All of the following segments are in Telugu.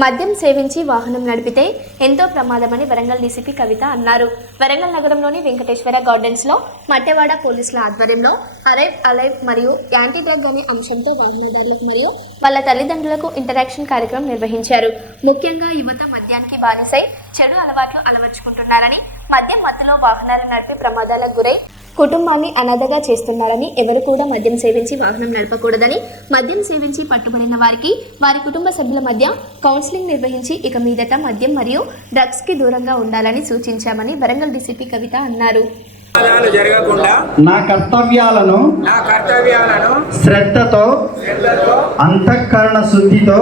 మద్యం సేవించి వాహనం నడిపితే ఎంతో ప్రమాదమని వరంగల్ డీసీపీ కవిత అన్నారు. వరంగల్ నగరంలోని వెంకటేశ్వర గార్డెన్స్లో మట్టెవాడ పోలీసుల ఆధ్వర్యంలో అరైవ్ అలైవ్ మరియు యాంటీ డ్రగ్ అనే అంశంతో వాహనదారులకు మరియు వాళ్ళ తల్లిదండ్రులకు ఇంటరాక్షన్ కార్యక్రమం నిర్వహించారు. ముఖ్యంగా యువత మద్యానికి బానిసై చెడు అలవాట్లు అలవర్చుకుంటున్నారని, మద్యం మత్తులో వాహనాలు నడిపి ప్రమాదాలకు గురై కుటుంబాన్ని అనాథగా చేస్తున్నారని, ఎవరు కూడా మద్యం సేవించి వాహనం నడపకూడదని, మద్యం సేవించి పట్టుబడిన వారికి వారి కుటుంబ సభ్యుల మధ్య కౌన్సిలింగ్ నిర్వహించి ఇక మీదట మద్యం మరియు డ్రగ్స్కి దూరంగా ఉండాలని సూచించామని వరంగల్ డీసీపీ కవిత అన్నారు. జరగకుండా నా కర్తవ్యాలను శ్రద్ధతో అంతఃకరణ శుద్ధితో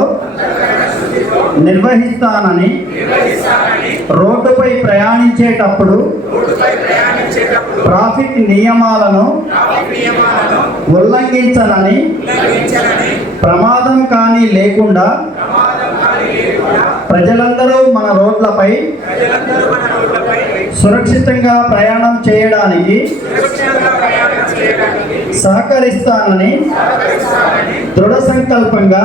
నిర్వహిస్తానని, రోడ్డుపై ప్రయాణించేటప్పుడు ట్రాఫిక్ నియమాలను ఉల్లంఘించనని, ప్రమాదం కానీ లేకుండా ప్రజలందరూ మన రోడ్లపై సురక్షితంగా ప్రయాణం చేయడానికి సహకరిస్తానని దృఢ సంకల్పంగా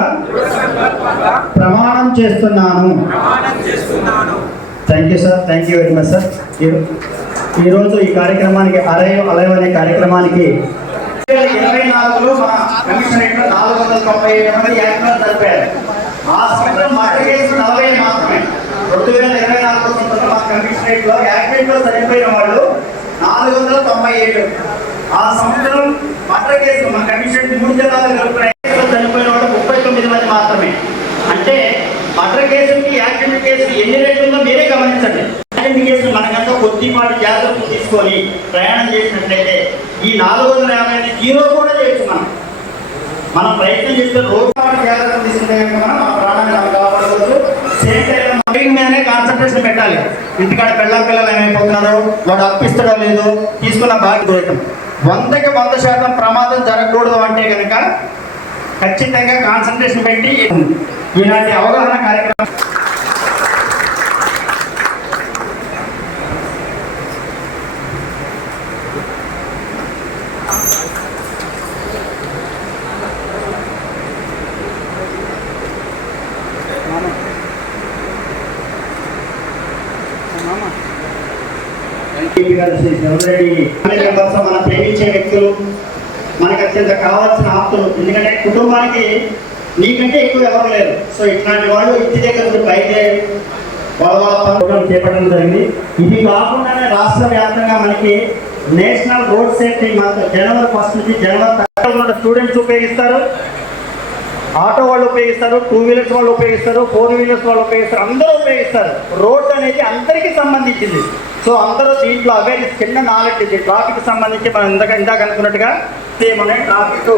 ప్రమాణం చేస్తున్నాను. Thank you sir, thank you very much sir. ఈరోజు ఈ కార్యక్రమానికి అరైవ్ అలైవ్ అనే కార్యక్రమానికి 2024లో మన కమిషనరేట్ 497 మంది యాక్టివ్ జరిపారు. ఆ సంవత్సరం మర్డర్ కేసు 40 మాత్రమే. 2024 సంవత్సరం మా కమిషనరేట్ లో యాక్సిడెంట్ లో చనిపోయిన వాళ్ళు 497. ఆ సంవత్సరం మర్డర్ కేసు మన కమిషనరేట్ 3 జిల్లాలు చనిపోయిన వాళ్ళు 39 మంది మాత్రమే. అంటే మర్డర్ కేసుకి యాక్సిడెంట్ కేసు ఎన్ని రేట్లు ఉందో మీరే గమనించండి. యాక్సిడెంట్ కేసు మనకంతా కొద్దిపాటి జాగ్రత్తలు తీసుకొని ప్రయాణం చేసినట్లయితే ఈ 450 జీరో కూడా చేయొచ్చు. మనం ప్రయత్నం చేస్తే రోజు జాగ్రత్తలు తీసుకుంటే మన ప్రాణాన్ని మనం కాపాడుకోవచ్చు. సేమ్ టైం మీదనే కాన్సన్ట్రేషన్ పెట్టాలి. ఇంటికాడ పిల్లలు ఏమైపోతున్నారో, వాడు అప్పిస్తాడో లేదో, తీసుకున్న బాధ్యత దూరం. 100% ప్రమాదం జరగకూడదు అంటే కనుక ఖచ్చితంగా కాన్సన్ట్రేషన్ పెట్టి ఇలాంటి అవగాహన కార్యక్రమం మన ప్రేమించే వ్యక్తులు, మనకు అత్యంత కావాల్సిన ఆప్తులు. ఎందుకంటే కుటుంబానికి నీకంటే ఎక్కువ ఎవరు లేరు. సో ఇట్లాంటి వాళ్ళు ఇంటి దగ్గర బయటే వాళ్ళ ప్రోగ్రాం చేపట్టడం జరిగింది. ఇది కాకుండానే రాష్ట్ర వ్యాప్తంగా మనకి నేషనల్ రోడ్ సేఫ్టీ మంత్ జనవరి 1 నుంచి జనవరి 30 స్టూడెంట్స్ ఉపయోగిస్తారు, ఆటో వాళ్ళు ఉపయోగిస్తారు, 2 వీలర్స్ వాళ్ళు ఉపయోగిస్తారు, 4 వీలర్స్ వాళ్ళు ఉపయోగిస్తారు, అందరూ ఉపయోగిస్తారు. రోడ్ అనేది అందరికీ సంబంధించింది. సో అందరూ దీంట్లో అవేర్నెస్, చిన్న నాలెడ్జ్ ఇది. ట్రాఫిక్ సంబంధించి మనం ఇందాక అనుకున్నట్టుగా సేమ్ ఉన్నాయి, ట్రాఫిక్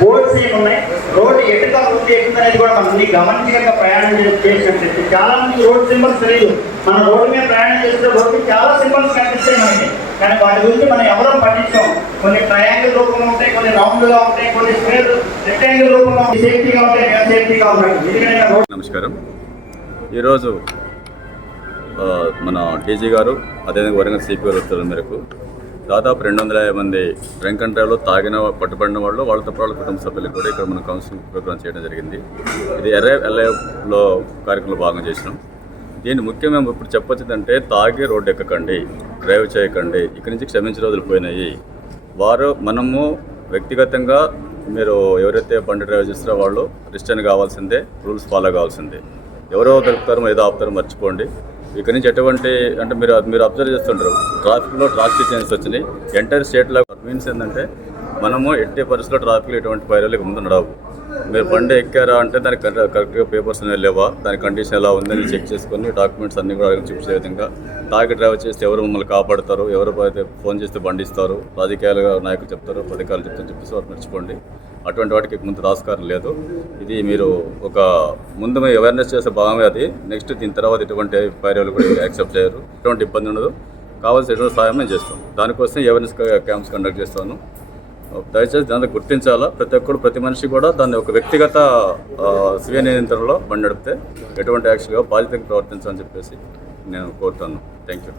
బోర్డ్స్ ఏమున్నాయి, రోడ్డు ఎటుగా ఉంది ఎక్కుందనేది కూడా మనం గమనించగా ప్రయాణం చేసినట్లయితే చాలా మంది రోడ్ సింబల్స్ తెలియదు. మన రోడ్డు మీద ప్రయాణం చేస్తే రోడ్డు చాలా సింబల్స్ కనిపిస్తాయి మనకి, కానీ వాటి గురించి మనం ఎవరో పట్టించాం. కొన్ని ట్రయాంగిల్ రూపంలో ఉంటాయి, కొన్ని రౌండ్గా ఉంటాయి, కొన్ని స్క్వేర్ రెక్టాంగిల్ రూపంలో సేఫ్టీగా ఉంటాయి, సేఫ్టీగా ఉంటాయి. నమస్కారం. ఈరోజు మన డీజీ గారు అదేవిధంగా వరంగల్ సిపి గారు ఉత్తర్వుల మేరకు దాదాపు 250 మంది డ్రంక్ అండ్ డ్రైవ్లో పట్టుబడిన వాళ్ళు, వాళ్ళతో పాటు కుటుంబ సభ్యులకు కూడా ఇక్కడ మనం కౌన్సిలింగ్ ప్రోగ్రామ్ చేయడం జరిగింది. ఇది అరైవ్ అలైవ్లో కార్యక్రమంలో భాగంగా చేసినాం. దీన్ని ముఖ్యంగా ఇప్పుడు చెప్పొచ్చిందంటే తాగి రోడ్డు ఎక్కకండి, డ్రైవ్ చేయకండి, ఇక్కడి నుంచి క్షమించిన రోజులు పోయినాయి. మనము వ్యక్తిగతంగా మీరు ఎవరైతే బండి డ్రైవ్ చేస్తారో వాళ్ళు రిస్టర్న్ కావాల్సిందే, రూల్స్ ఫాలో కావాల్సిందే. ఎవరో దొరుకుతారో ఏదో ఆపుతారో మర్చిపోండి. ఇక్కడి నుంచి ఎటువంటి అంటే మీరు అబ్జర్వ్ చేస్తుంటారు, ట్రాఫిక్లో ట్రాఫిక్ చేంజెస్ వచ్చినాయి ఎంటైర్ స్టేట్లో. మీన్స్ ఏంటంటే మనము ఎట్టి పరిస్థితుల్లో ట్రాఫిక్లో ఎటువంటి పైరలకు ముందు నడవు. మీరు బండి ఎక్కారా అంటే దానికి కరెక్ట్గా పేపర్స్ అనేవి లేవా, దాని కండిషన్ ఎలా ఉందని చెక్ చేసుకొని డాక్యుమెంట్స్ అన్నీ కూడా చూపించే విధంగా. తాగి డ్రైవ్ చేస్తే ఎవరు మమ్మల్ని కాపాడుతారు, ఎవరు అయితే ఫోన్ చేస్తే బండి ఇస్తారు, రాజకీయాల నాయకులు చెప్తారు, పథకాలు చెప్తారు చెప్పేసి వాటి మర్చిపోండి. అటువంటి వాటికి ముందు రాస్కారం లేదు. ఇది మీరు ఒక ముందు మీరు అవేర్నెస్ చేసే భాగమే అది. నెక్స్ట్ దీని తర్వాత ఎటువంటి పైరవులు కూడా యాక్సెప్ట్ చేయరు, ఎటువంటి ఇబ్బంది ఉండదు. కావాల్సిన ఎటువంటి సహాయం నేను చేస్తాను. దానికోసం అవేర్నెస్ క్యాంప్స్ కండక్ట్ చేస్తాను. దయచేసి దాన్ని గుర్తించాలా. ప్రతి మనిషి కూడా దాన్ని ఒక వ్యక్తిగత స్వీయ నియంత్రణలో బండి నడిపితే ఎటువంటి యాక్చువల్గా బాధ్యతగా ప్రవర్తించాలని చెప్పేసి నేను కోరుతాను. Thank you.